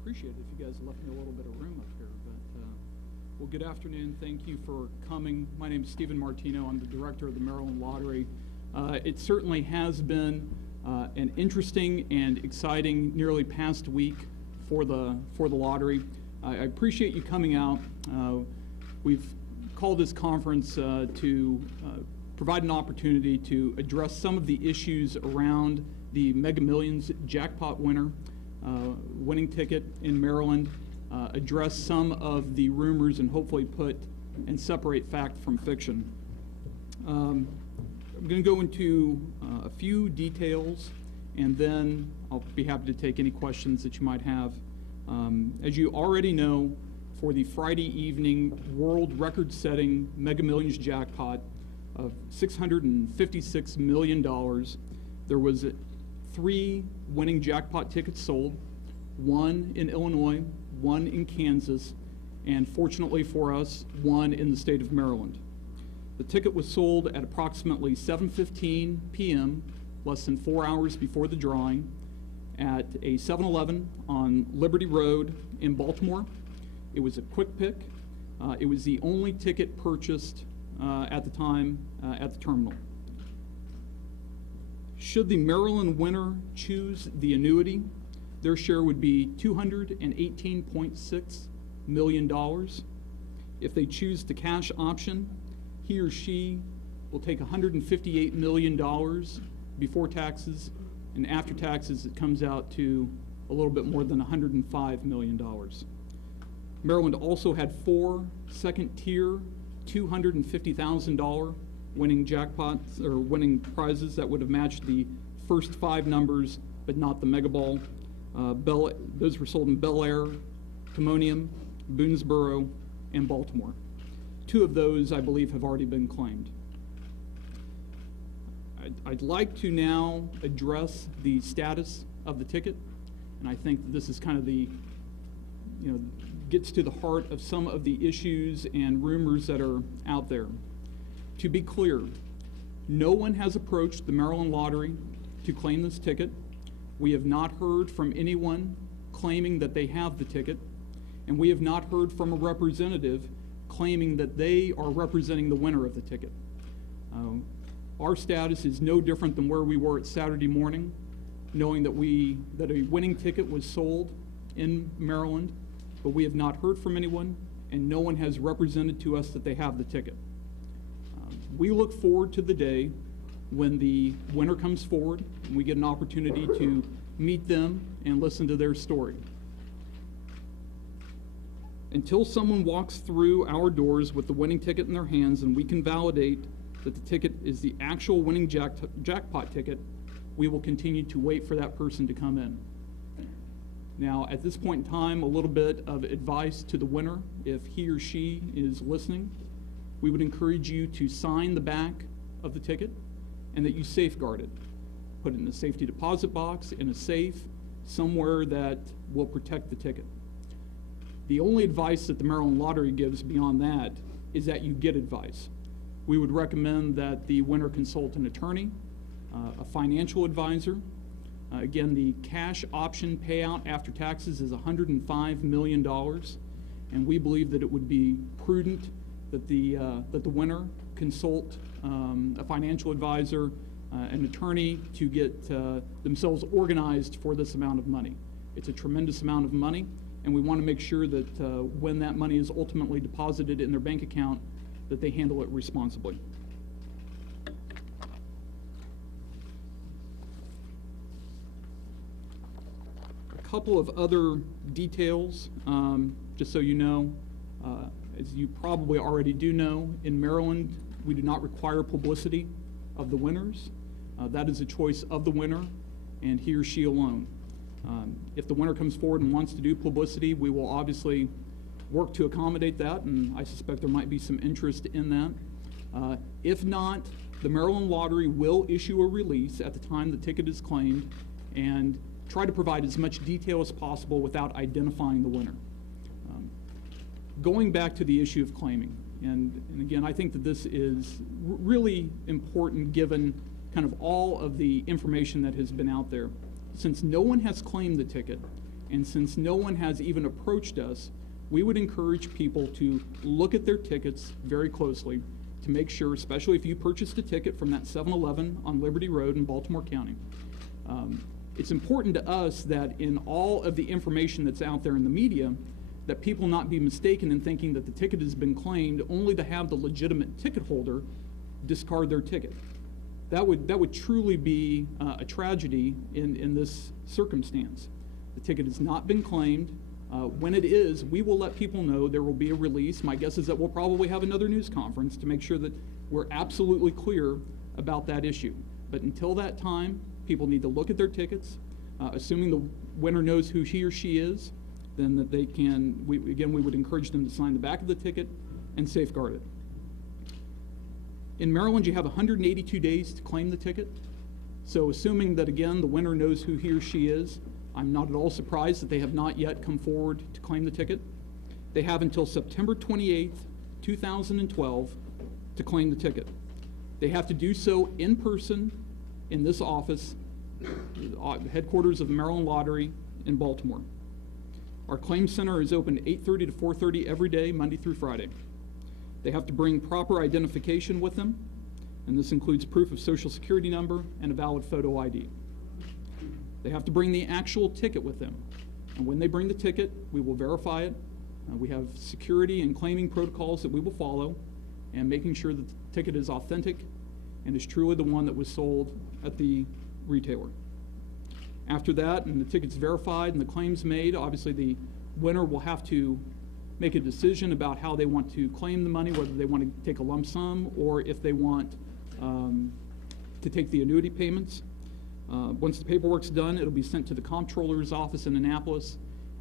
appreciate it if you guys left me a little bit of room up here. But well, good afternoon. Thank you for coming. My name is Stephen Martino. I'm the director of the Maryland Lottery. It certainly has been an interesting and exciting nearly past week for the lottery. I appreciate you coming out. We've called this conference to provide an opportunity to address some of the issues around the Mega Millions jackpot winner, winning ticket in Maryland, address some of the rumors and hopefully put and separate fact from fiction. I'm going to go into a few details, and then I'll be happy to take any questions that you might have. As you already know, for the Friday evening world record-setting Mega Millions jackpot of $656 million, there was 3 winning jackpot tickets sold, 1 in Illinois, 1 in Kansas, and fortunately for us, 1 in the state of Maryland. The ticket was sold at approximately 7:15 p.m., less than 4 hours before the drawing, at a 7-Eleven on Liberty Road in Baltimore. It was a quick pick. It was the only ticket purchased at the time at the terminal. Should the Maryland winner choose the annuity, their share would be $218.6 million. If they choose the cash option, he or she will take $158 million before taxes, and after taxes it comes out to a little bit more than $105 million. Maryland also had 4 second-tier $250,000 winning jackpots or winning prizes that would have matched the first 5 numbers, but not the Mega Ball. Those were sold in Bel Air, Timonium, Boonesboro, and Baltimore. 2 of those, I believe, have already been claimed. I'd like to now address the status of the ticket, and I think that this is kind of the, gets to the heart of some of the issues and rumors that are out there. To be clear, no one has approached the Maryland Lottery to claim this ticket. We have not heard from anyone claiming that they have the ticket, and we have not heard from a representative claiming that they are representing the winner of the ticket. Our status is no different than where we were at Saturday morning, knowing that a winning ticket was sold in Maryland, but we have not heard from anyone, and no one has represented to us that they have the ticket. We look forward to the day when the winner comes forward and we get an opportunity to meet them and listen to their story. Until someone walks through our doors with the winning ticket in their hands and we can validate that the ticket is the actual winning jackpot ticket, we will continue to wait for that person to come in. Now, at this point in time, a little bit of advice to the winner, if he or she is listening. We would encourage you to sign the back of the ticket and that you safeguard it. Put it in a safety deposit box, in a safe, somewhere that will protect the ticket. The only advice that the Maryland Lottery gives beyond that is that you get advice. We would recommend that the winner consult an attorney, a financial advisor. Again, the cash option payout after taxes is $105 million, and we believe that it would be prudent that the winner consult a financial advisor, an attorney, to get themselves organized for this amount of money. It's a tremendous amount of money, and we want to make sure that when that money is ultimately deposited in their bank account, that they handle it responsibly. A couple of other details, just so you know. As you probably already do know, in Maryland, we do not require publicity of the winners. That is a choice of the winner and he or she alone. If the winner comes forward and wants to do publicity, we will obviously work to accommodate that, and I suspect there might be some interest in that. If not, the Maryland Lottery will issue a release at the time the ticket is claimed and try to provide as much detail as possible without identifying the winner. Going back to the issue of claiming, and again, I think that this is really important given kind of all of the information that has been out there. Since no one has claimed the ticket And since no one has even approached us, we would encourage people to look at their tickets very closely to make sure, especially if you purchased a ticket from that 7-Eleven on Liberty Road in Baltimore County. It's important to us that in all of the information that's out there in the media, that people not be mistaken in thinking that the ticket has been claimed only to have the legitimate ticket holder discard their ticket. That would truly be a tragedy in this circumstance. The ticket has not been claimed. When it is, we will let people know. There will be a release. My guess is that we'll probably have another news conference to make sure that we're absolutely clear about that issue. But until that time, people need to look at their tickets, assuming the winner knows who he or she is, then that they can, we would encourage them to sign the back of the ticket and safeguard it. In Maryland, you have 182 days to claim the ticket. So assuming that, again, the winner knows who he or she is, I'm not at all surprised that they have not yet come forward to claim the ticket. They have until September 28th, 2012 to claim the ticket. They have to do so in person in this office, the headquarters of the Maryland Lottery in Baltimore. Our claim center is open 8:30 to 4:30 every day, Monday through Friday. They have to bring proper identification with them, and this includes proof of social security number and a valid photo ID. They have to bring the actual ticket with them, and when they bring the ticket, we will verify it. We have security and claiming protocols that we will follow, and making sure that the ticket is authentic and is truly the one that was sold at the retailer. After that, and the ticket's verified and the claim's made, obviously the winner will have to make a decision about how they want to claim the money, whether they want to take a lump sum or if they want to take the annuity payments. Once the paperwork's done, it'll be sent to the comptroller's office in Annapolis,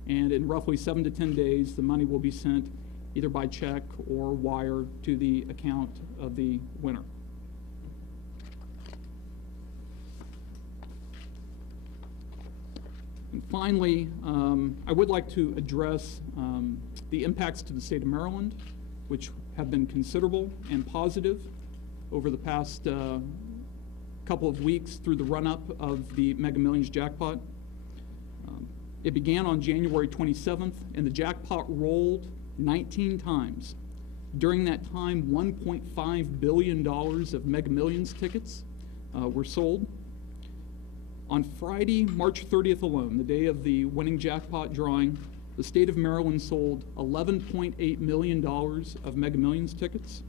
and in roughly 7 to 10 days, the money will be sent either by check or wire to the account of the winner. And finally, I would like to address the impacts to the state of Maryland, which have been considerable and positive over the past couple of weeks through the run-up of the Mega Millions jackpot. It began on January 27th, and the jackpot rolled 19 times. During that time, $1.5 billion of Mega Millions tickets were sold. On Friday, March 30th alone, the day of the winning jackpot drawing, the state of Maryland sold $11.8 million of Mega Millions tickets,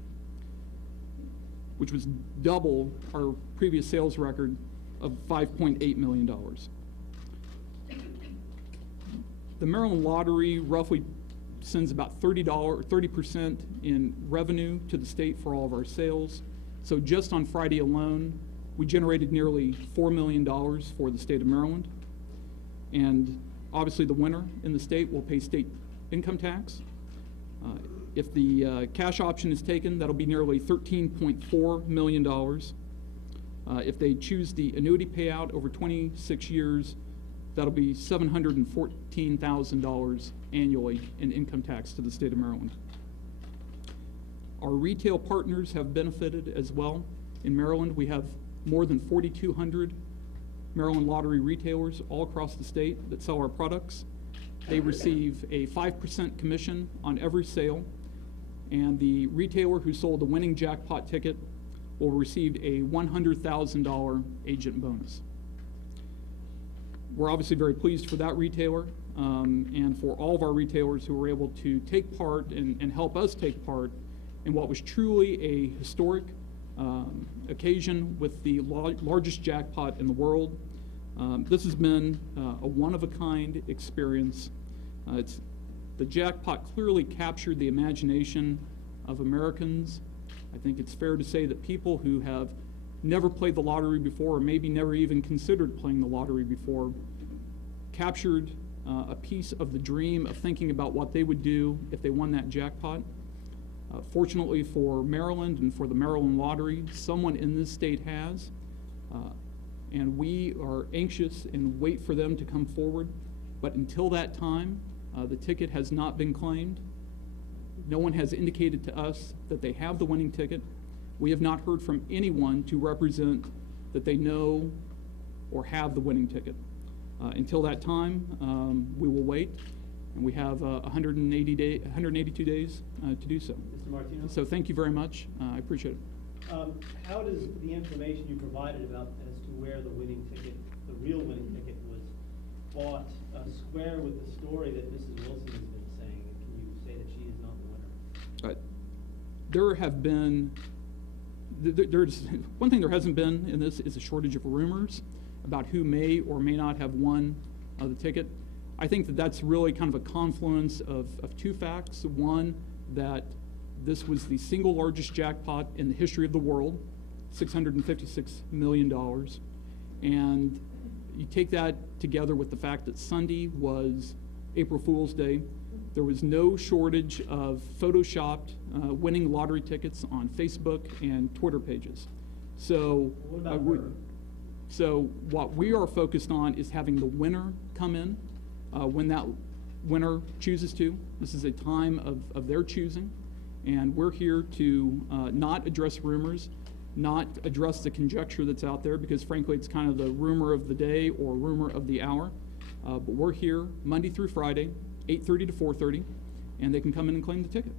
which was double our previous sales record of $5.8 million. The Maryland Lottery roughly sends about 30% in revenue to the state for all of our sales. So just on Friday alone, we generated nearly $4 million for the state of Maryland. And obviously the winner in the state will pay state income tax. If the cash option is taken, that'll be nearly $13.4 million. If they choose the annuity payout over 26 years, that'll be $714,000 annually in income tax to the state of Maryland. Our retail partners have benefited as well. In Maryland, we have more than 4,200 Maryland Lottery retailers all across the state that sell our products. They receive a 5% commission on every sale, and the retailer who sold the winning jackpot ticket will receive a $100,000 agent bonus. We're obviously very pleased for that retailer and for all of our retailers who were able to take part and help us take part in what was truly a historic occasion with the largest jackpot in the world. This has been a one-of-a-kind experience. The jackpot clearly captured the imagination of Americans. I think it's fair to say that people who have never played the lottery before, or maybe never even considered playing the lottery before, captured a piece of the dream of thinking about what they would do if they won that jackpot. Fortunately for Maryland and for the Maryland Lottery, someone in this state has, and we are anxious and wait for them to come forward. But until that time, the ticket has not been claimed. No one has indicated to us that they have the winning ticket. We have not heard from anyone to represent that they know or have the winning ticket. Until that time, we will wait, and we have 182 days to do so. Mr. Martino? So thank you very much. I appreciate it. How does the information you provided about as to where the winning ticket, the real winning ticket, was bought, square with the story that Mrs. Wilson has been saying? Can you say that she is not the winner? There have been, there's one thing there hasn't been in this is a shortage of rumors about who may or may not have won the ticket. I think that that's really kind of a confluence of two facts. One, that this was the single largest jackpot in the history of the world, $656 million. And you take that together with the fact that Sunday was April Fool's Day. There was no shortage of photoshopped winning lottery tickets on Facebook and Twitter pages. So, what about her? So what we are focused on is having the winner come in when that winner chooses to. This is a time of their choosing, and we're here to not address rumors, not address the conjecture that's out there, because frankly it's kind of the rumor of the day or rumor of the hour. But we're here Monday through Friday, 8:30 to 4:30, and they can come in and claim the ticket.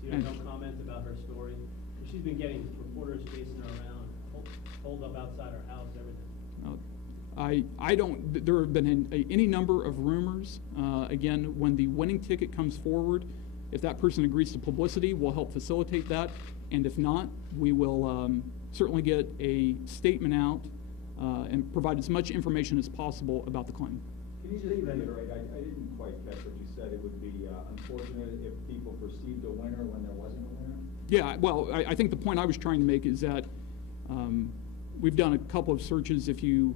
So you have no comment about her story? She's been getting reporters chasing her around, hold up outside her house, everything. I don't, there have been any number of rumors. Again, when the winning ticket comes forward, if that person agrees to publicity, we'll help facilitate that. And if not, we will certainly get a statement out and provide as much information as possible about the claim. Can you just reiterate? I didn't quite catch what you said. It would be unfortunate if people perceived a winner when there wasn't a winner? Yeah, well, I think the point I was trying to make is that we've done a couple of searches. If you,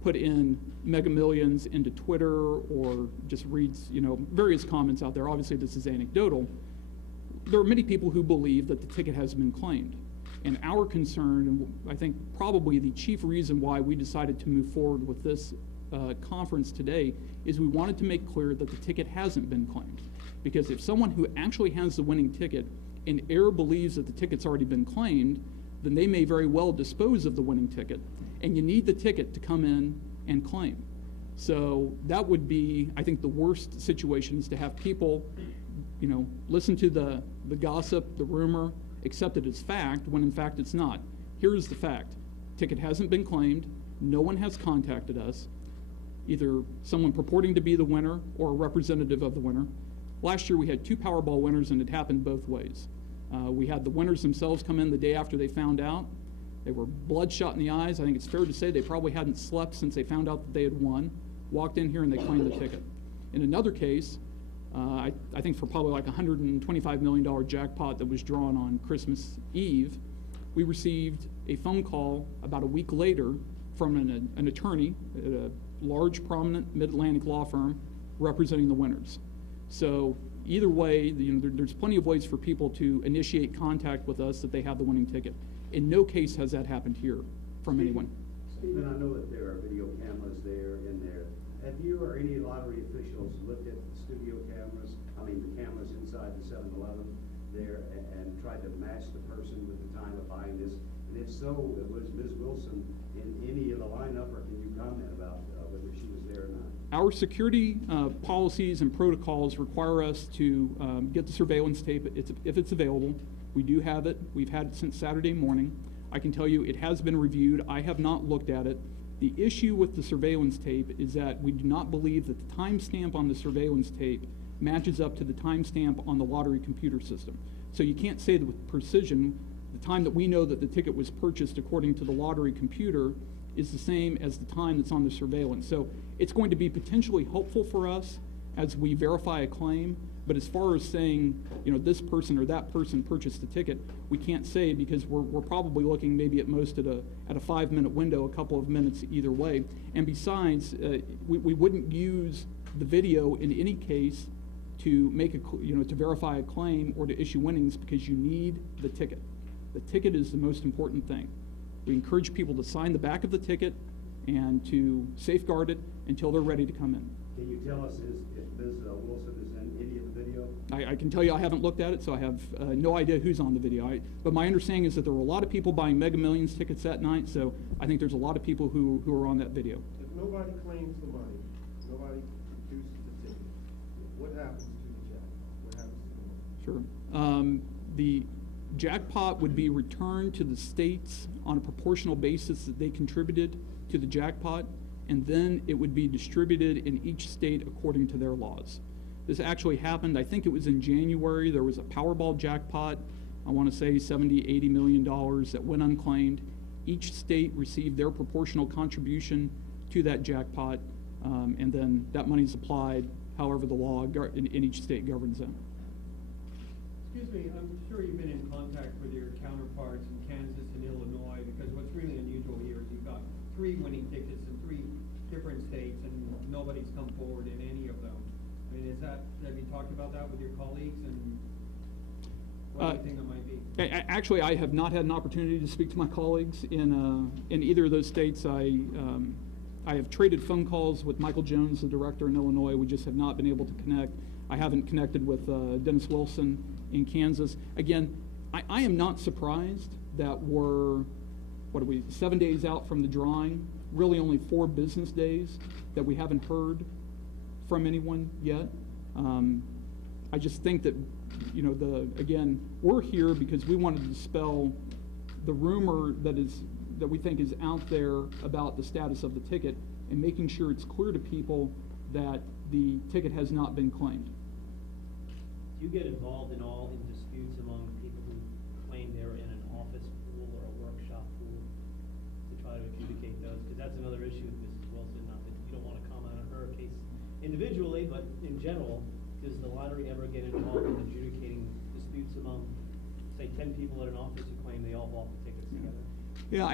put in Mega Millions into Twitter or just reads, various comments out there, obviously this is anecdotal, there are many people who believe that the ticket has been claimed. And our concern, and I think probably the chief reason why we decided to move forward with this conference today, is we wanted to make clear that the ticket hasn't been claimed. Because if someone who actually has the winning ticket in error believes that the ticket's already been claimed, then they may very well dispose of the winning ticket, and you need the ticket to come in and claim. So that would be, I think, the worst situation, is to have people, listen to the gossip, the rumor, accept it as fact, when in fact it's not. Here's the fact. Ticket hasn't been claimed. No one has contacted us, either someone purporting to be the winner or a representative of the winner. Last year we had 2 Powerball winners, and it happened both ways. We had the winners themselves come in the day after they found out. They were bloodshot in the eyes. I think it's fair to say they probably hadn't slept since they found out that they had won, walked in here and they claimed the ticket. In another case, I think for probably like $125 million jackpot that was drawn on Christmas Eve, we received a phone call about a week later from an attorney at a large, prominent Mid-Atlantic law firm representing the winners. So either way, there's plenty of ways for people to initiate contact with us that they have the winning ticket. In no case has that happened here from anyone. Stephen, I know that there are video cameras in there. Have you or any lottery officials looked at the studio cameras, the cameras inside the 7-Eleven there, and tried to match the person with the time of buying this? And if so, was Ms. Wilson in any of the lineup, or can you comment about whether she was there or not? Our security policies and protocols require us to get the surveillance tape if it's available. We do have it. We've had it since Saturday morning. I can tell you it has been reviewed. I have not looked at it. The issue with the surveillance tape is that we do not believe that the timestamp on the surveillance tape matches up to the timestamp on the lottery computer system. So you can't say that with precision the time that we know that the ticket was purchased according to the lottery computer is the same as the time that's on the surveillance. So it's going to be potentially helpful for us as we verify a claim, but as far as saying, this person or that person purchased the ticket, we can't say, because we're probably looking maybe at most at a 5-minute window, a couple of minutes either way. And besides, we wouldn't use the video in any case to make to verify a claim or to issue winnings, because you need the ticket. The ticket is the most important thing. We encourage people to sign the back of the ticket and to safeguard it until they're ready to come in. Can you tell us if Ms. Wilson is in any of the video? I can tell you I haven't looked at it, so I have no idea who's on the video. But my understanding is that there were a lot of people buying Mega Millions tickets that night, so I think there's a lot of people who are on that video. nobody claims the money, nobody produces the ticket, what happens to the jackpot? What happens to the money? Sure. The jackpot would be returned to the states on a proportional basis that they contributed to the jackpot, and then it would be distributed in each state according to their laws. This actually happened, I think it was in January. There was a Powerball jackpot, I want to say $70, $80 million that went unclaimed. Each state received their proportional contribution to that jackpot, and then that money is applied however the law in each state governs them. Excuse me, I'm sure you've been in contact with your counterparts in Kansas and Illinois, because what's really unusual here is you've got 3 winning tickets in 3 different states, and nobody's come forward in any of them. I mean, have you talked about that with your colleagues, and what do you think that might be? Actually, I have not had an opportunity to speak to my colleagues in either of those states. I have traded phone calls with Michael Jones, the director in Illinois. We just have not been able to connect. I haven't connected with Dennis Wilson in Kansas. Again, I am not surprised that we're, 7 days out from the drawing, really only 4 business days that we haven't heard from anyone yet. I just think that, again, we're here because we want to dispel the rumor that we think is out there about the status of the ticket, and making sure it's clear to people that the ticket has not been claimed. Do you get involved in disputes among people who claim they're in an office pool or a workshop pool to try to adjudicate those? Because that's another issue with Mrs. Wilson, not that you don't want to comment on her case individually, but in general, does the lottery ever get involved in adjudicating disputes among, say, 10 people at an office who claim they all bought the tickets together? Yeah,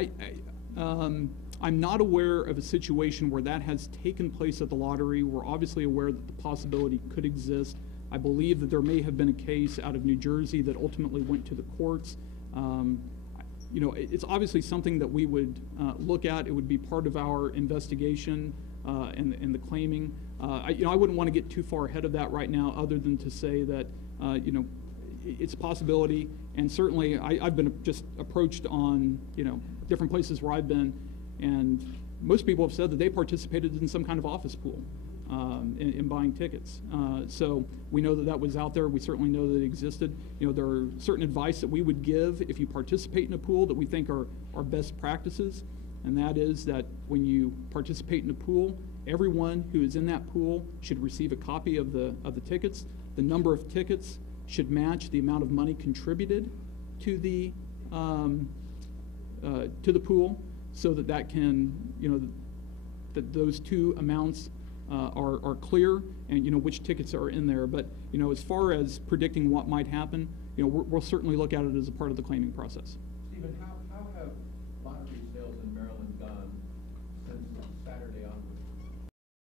I'm not aware of a situation where that has taken place at the lottery. We're obviously aware that the possibility could exist. I believe that there may have been a case out of New Jersey that ultimately went to the courts. It's obviously something that we would look at. It would be part of our investigation and the claiming. I wouldn't want to get too far ahead of that right now, other than to say that it's a possibility. And certainly, I've been just approached on different places where I've been, and most people have said that they participated in some kind of office pool in buying tickets. So we know that was out there. We certainly know that it existed. There are certain advice that we would give if you participate in a pool that we think are best practices, and that is that when you participate in a pool, everyone who is in that pool should receive a copy of the tickets. The number of tickets should match the amount of money contributed to the pool, so that can that those two amounts are clear, and which tickets are in there. But as far as predicting what might happen, we'll certainly look at it as a part of the claiming process. Stephen, how